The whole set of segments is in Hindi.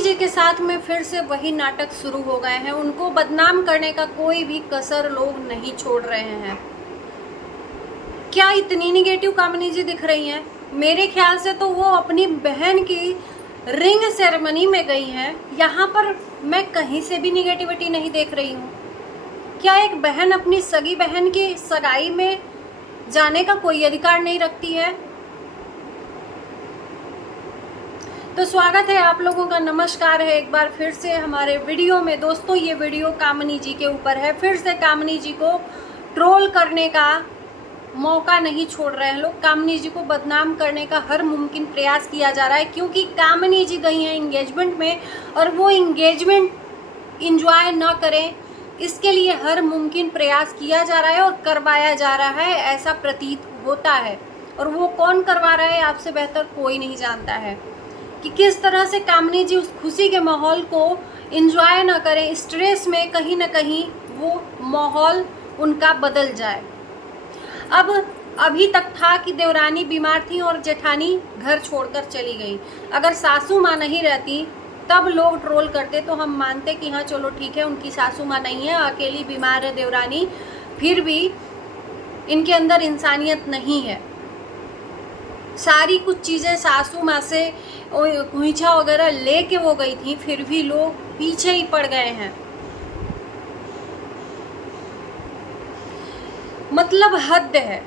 जी के साथ में फिर से वही नाटक शुरू हो गए हैं। उनको बदनाम करने का कोई भी कसर लोग नहीं छोड़ रहे हैं। क्या इतनी निगेटिव कामिनी जी दिख रही हैं? मेरे ख्याल से तो वो अपनी बहन की रिंग सेरेमनी में गई हैं। यहाँ पर मैं कहीं से भी निगेटिविटी नहीं देख रही हूँ। क्या एक बहन अपनी सगी बहन की सगाई में जाने का कोई अधिकार नहीं रखती है? तो स्वागत है आप लोगों का, नमस्कार है एक बार फिर से हमारे वीडियो में। दोस्तों, ये वीडियो कामिनी जी के ऊपर है। फिर से कामिनी जी को ट्रोल करने का मौका नहीं छोड़ रहे हैं लोग। कामिनी जी को बदनाम करने का हर मुमकिन प्रयास किया जा रहा है, क्योंकि कामिनी जी गई हैं इंगेजमेंट में और वो इंगेजमेंट इंजॉय ना करें, इसके लिए हर मुमकिन प्रयास किया जा रहा है और करवाया जा रहा है, ऐसा प्रतीत होता है। और वो कौन करवा रहा है, आपसे बेहतर कोई नहीं जानता है कि किस तरह से कामिनी जी उस खुशी के माहौल को एंजॉय ना करें, स्ट्रेस में कहीं ना कहीं वो माहौल उनका बदल जाए। अब अभी तक था कि देवरानी बीमार थी और जेठानी घर छोड़कर चली गई। अगर सासू माँ नहीं रहती तब लोग ट्रोल करते तो हम मानते कि हाँ चलो ठीक है, उनकी सासू माँ नहीं है, अकेली बीमार है देवरानी, फिर भी इनके अंदर इंसानियत नहीं है। सारी कुछ चीज़ें सासू माँ से खोइछा वगैरह लेके वो गई थी, फिर भी लोग पीछे ही पड़ गए हैं। मतलब हद है।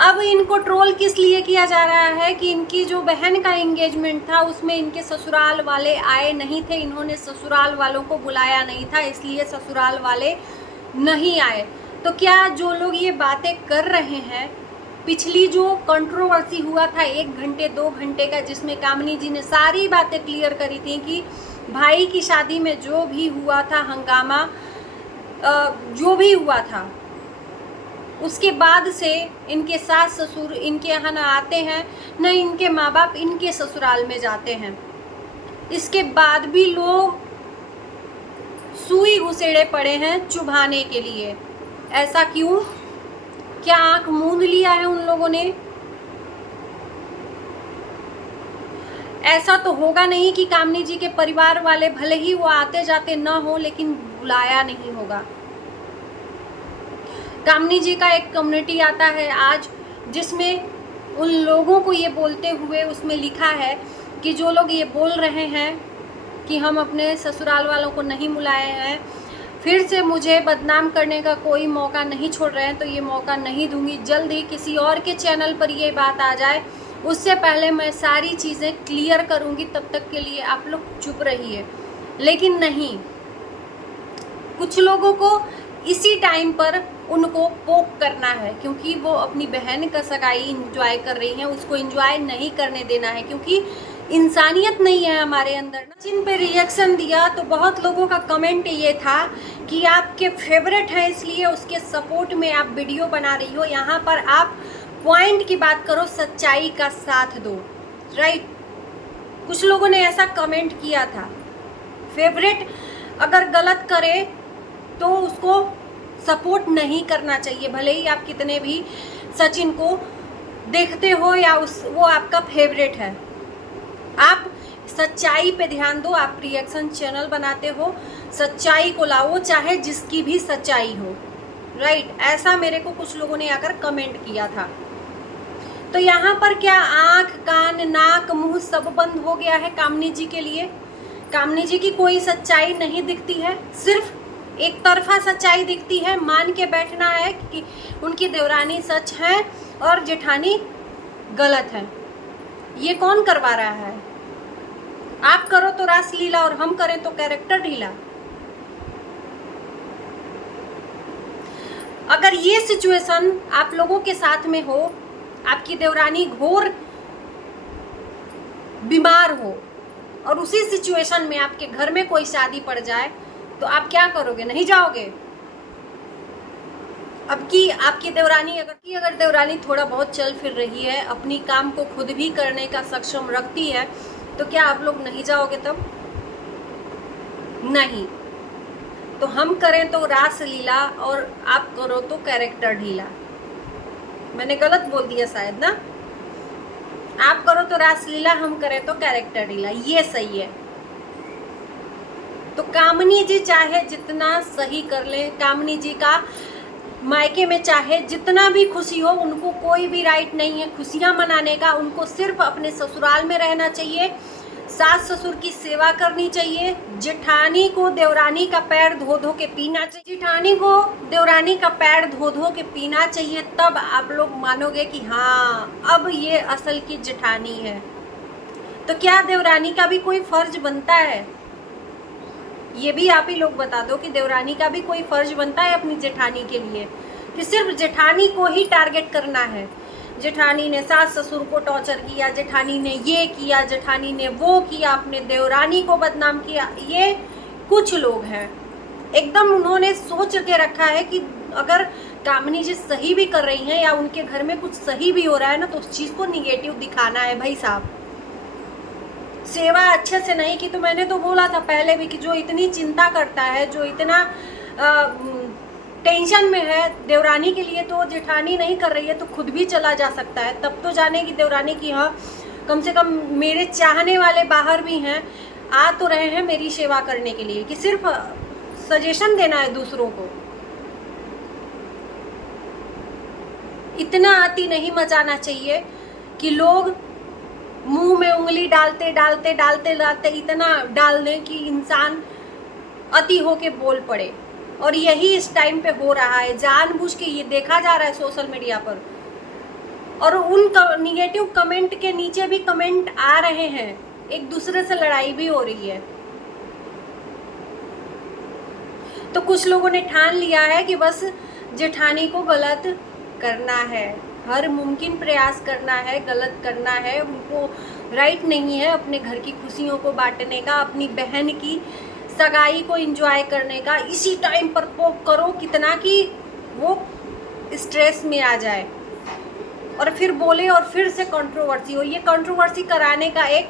अब इनको ट्रोल किस लिए किया जा रहा है कि इनकी जो बहन का एंगेजमेंट था उसमें इनके ससुराल वाले आए नहीं थे, इन्होंने ससुराल वालों को बुलाया नहीं था, इसलिए ससुराल वाले नहीं आए। तो क्या जो लोग ये बातें कर रहे हैं, पिछली जो कंट्रोवर्सी हुआ था 1 घंटे 2 घंटे का, जिसमें कामिनी जी ने सारी बातें क्लियर करी थी कि भाई की शादी में जो भी हुआ था हंगामा, जो भी हुआ था, उसके बाद से इनके सास ससुर इनके यहाँ न आते हैं, न इनके माँ बाप इनके ससुराल में जाते हैं। इसके बाद भी लोग सुई घुसेड़े पड़े हैं चुभाने के लिए। ऐसा क्यों? क्या आंख मूंद लिया है उन लोगों ने? ऐसा तो होगा नहीं कि कामिनी जी के परिवार वाले भले ही वो आते जाते ना हो, लेकिन बुलाया नहीं होगा। कामिनी जी का एक कम्युनिटी आता है आज, जिसमें उन लोगों को ये बोलते हुए उसमें लिखा है कि जो लोग ये बोल रहे हैं कि हम अपने ससुराल वालों को नहीं बुलाए हैं, फिर से मुझे बदनाम करने का कोई मौका नहीं छोड़ रहे हैं, तो ये मौका नहीं दूंगी। जल्द ही किसी और के चैनल पर ये बात आ जाए, उससे पहले मैं सारी चीज़ें क्लियर करूंगी। तब तक के लिए आप लोग चुप रहिए। लेकिन नहीं, कुछ लोगों को इसी टाइम पर उनको पोक करना है, क्योंकि वो अपनी बहन का सगाई इंजॉय कर रही हैं, उसको इंजॉय नहीं करने देना है, क्योंकि इंसानियत नहीं है हमारे अंदर। जिन पे रिएक्शन दिया तो बहुत लोगों का कमेंट ये था कि आपके फेवरेट हैं इसलिए उसके सपोर्ट में आप वीडियो बना रही हो। यहाँ पर आप पॉइंट की बात करो, सच्चाई का साथ दो, राइट? कुछ लोगों ने ऐसा कमेंट किया था। फेवरेट अगर गलत करे तो उसको सपोर्ट नहीं करना चाहिए, भले ही आप कितने भी सचिन को देखते हो या वो आपका फेवरेट है। आप सच्चाई पे ध्यान दो। आप रिएक्शन चैनल बनाते हो, सच्चाई को लाओ, चाहे जिसकी भी सच्चाई हो, राइट? ऐसा मेरे को कुछ लोगों ने आकर कमेंट किया था। तो यहाँ पर क्या आँख कान नाक मुंह सब बंद हो गया है कामिनी जी के लिए? कामिनी जी की कोई सच्चाई नहीं दिखती है, सिर्फ एक तरफा सच्चाई दिखती है। मान के बैठना है कि उनकी देवरानी सच है और जेठानी गलत है। ये कौन करवा रहा है? आप करो तो रासलीला और हम करें तो कैरेक्टर ढीला। अगर ये सिचुएशन आप लोगों के साथ में हो, आपकी देवरानी घोर बीमार हो और उसी सिचुएशन में आपके घर में कोई शादी पड़ जाए, तो आप क्या करोगे? नहीं जाओगे? अब की आपकी देवरानी अगर देवरानी थोड़ा बहुत चल फिर रही है, अपनी काम को खुद भी करने का सक्षम रखती है, तो क्या आप लोग नहीं जाओगे? तब नहीं। तो हम करें तो रासलीला और आप करो तो कैरेक्टर ढीला। मैंने गलत बोल दिया शायद ना? आप करो तो रासलीला, हम करें तो कैरेक्टर ढीला, ये सही है। तो कामनी जी चाहे जितना सही कर ले, कामनी जी का मायके में चाहे जितना भी खुशी हो, उनको कोई भी राइट नहीं है खुशियां मनाने का। उनको सिर्फ अपने ससुराल में रहना चाहिए, सास ससुर की सेवा करनी चाहिए। जेठानी को देवरानी का पैर धो धो के पीना चाहिए, जेठानी को देवरानी का पैर धो धो के पीना चाहिए, तब आप लोग मानोगे कि हाँ अब ये असल की जेठानी है। तो क्या देवरानी का भी कोई फर्ज बनता है? ये भी आप ही लोग बता दो कि देवरानी का भी कोई फर्ज बनता है अपनी जेठानी के लिए, कि सिर्फ जेठानी को ही टारगेट करना है? जेठानी ने सास ससुर को टॉर्चर किया, जेठानी ने ये किया, जेठानी ने वो किया, अपने देवरानी को बदनाम किया। ये कुछ लोग हैं, एकदम उन्होंने सोच के रखा है कि अगर कामनी जी सही भी कर रही हैं या उनके घर में कुछ सही भी हो रहा है ना, तो उस चीज़ को निगेटिव दिखाना है। भाई साहब, सेवा अच्छे से नहीं की। तो मैंने तो बोला था पहले भी कि जो इतनी चिंता करता है, जो इतना टेंशन में है देवरानी के लिए, तो जेठानी नहीं कर रही है तो खुद भी चला जा सकता है। तब तो जाने की देवरानी की हाँ कम से कम मेरे चाहने वाले बाहर भी हैं, आ तो रहे हैं मेरी सेवा करने के लिए, कि सिर्फ सजेशन देना है दूसरों को। इतना अति नहीं मचाना चाहिए कि लोग मुंह में उंगली डालते डालते डालते डालते इतना डाल दें कि इंसान अति होके बोल पड़े। और यही इस टाइम पे हो रहा है, जानबूझ के ये देखा जा रहा है सोशल मीडिया पर। और उन निगेटिव कमेंट के नीचे भी कमेंट आ रहे हैं, एक दूसरे से लड़ाई भी हो रही है। तो कुछ लोगों ने ठान लिया है कि बस जेठानी को गलत करना है, हर मुमकिन प्रयास करना है, गलत करना है। उनको राइट नहीं है अपने घर की खुशियों को बांटने का, अपनी बहन की सगाई को एंजॉय करने का। इसी टाइम पर पोक करो कितना कि वो स्ट्रेस में आ जाए और फिर बोले और फिर से कंट्रोवर्सी हो। ये कंट्रोवर्सी कराने का एक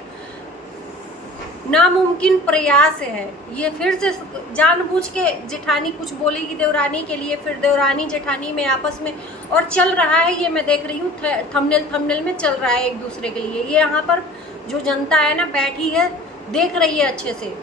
नामुमकिन प्रयास है। ये फिर से जानबूझ के जेठानी कुछ बोलेगी देवरानी के लिए, फिर देवरानी जेठानी में आपस में, और चल रहा है ये मैं देख रही हूँ थंबनेल में चल रहा है एक दूसरे के लिए। ये यहाँ पर जो जनता है ना बैठी है, देख रही है अच्छे से,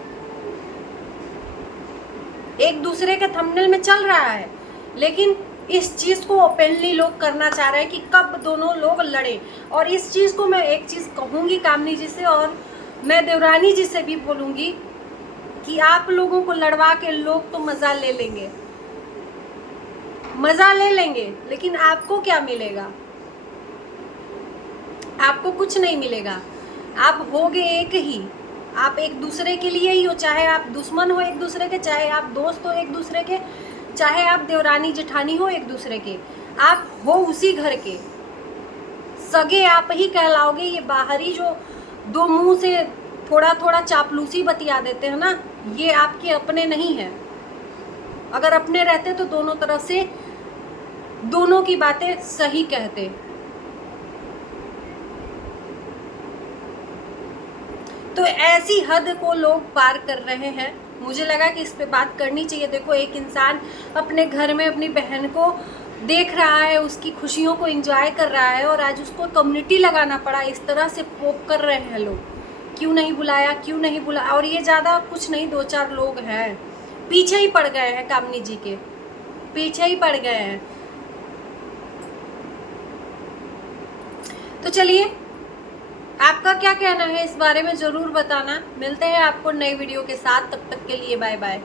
एक दूसरे के थंबनेल में चल रहा है। लेकिन इस चीज़ को ओपनली लोग करना चाह रहे हैं कि कब दोनों लोग लड़े। और इस चीज़ को मैं एक चीज़ कहूँगी कामनी जी से, और मैं देवरानी जी से भी बोलूँगी कि आप लोगों को लड़वा के लोग तो मज़ा ले लेंगे, मज़ा ले लेंगे, लेकिन आपको क्या मिलेगा? आपको कुछ नहीं मिलेगा। आप होगे एक ही, आप एक दूसरे के लिए ही हो, चाहे आप दुश्मन हो एक दूसरे के, चाहे आप दोस्त हो एक दूसरे के, चाहे आप देवरानी जेठानी हो एक दूसरे के, आप हो उसी घर के सगे, आप ही कहलाओगे। ये बाहरी जो दो मुंह से थोड़ा थोड़ा चापलूसी बतिया देते हैं ना, ये आपके अपने नहीं हैं। अगर अपने रहते तो दोनों तरफ से दोनों की बातें सही कहते। तो ऐसी हद को लोग पार कर रहे हैं। मुझे लगा कि इस पे बात करनी चाहिए। देखो, एक इंसान अपने घर में अपनी बहन को देख रहा है, उसकी खुशियों को एंजॉय कर रहा है, और आज उसको कम्युनिटी लगाना पड़ा। इस तरह से पोक कर रहे हैं लोग, क्यों नहीं बुलाया, क्यों नहीं बुलाया। और ये ज़्यादा कुछ नहीं, 2-4 लोग हैं, पीछे ही पड़ गए हैं, कामनी जी के पीछे ही पड़ गए हैं। तो चलिए, आपका क्या कहना है इस बारे में ज़रूर बताना। मिलते हैं आपको नई वीडियो के साथ, तब तक के लिए बाय बाय।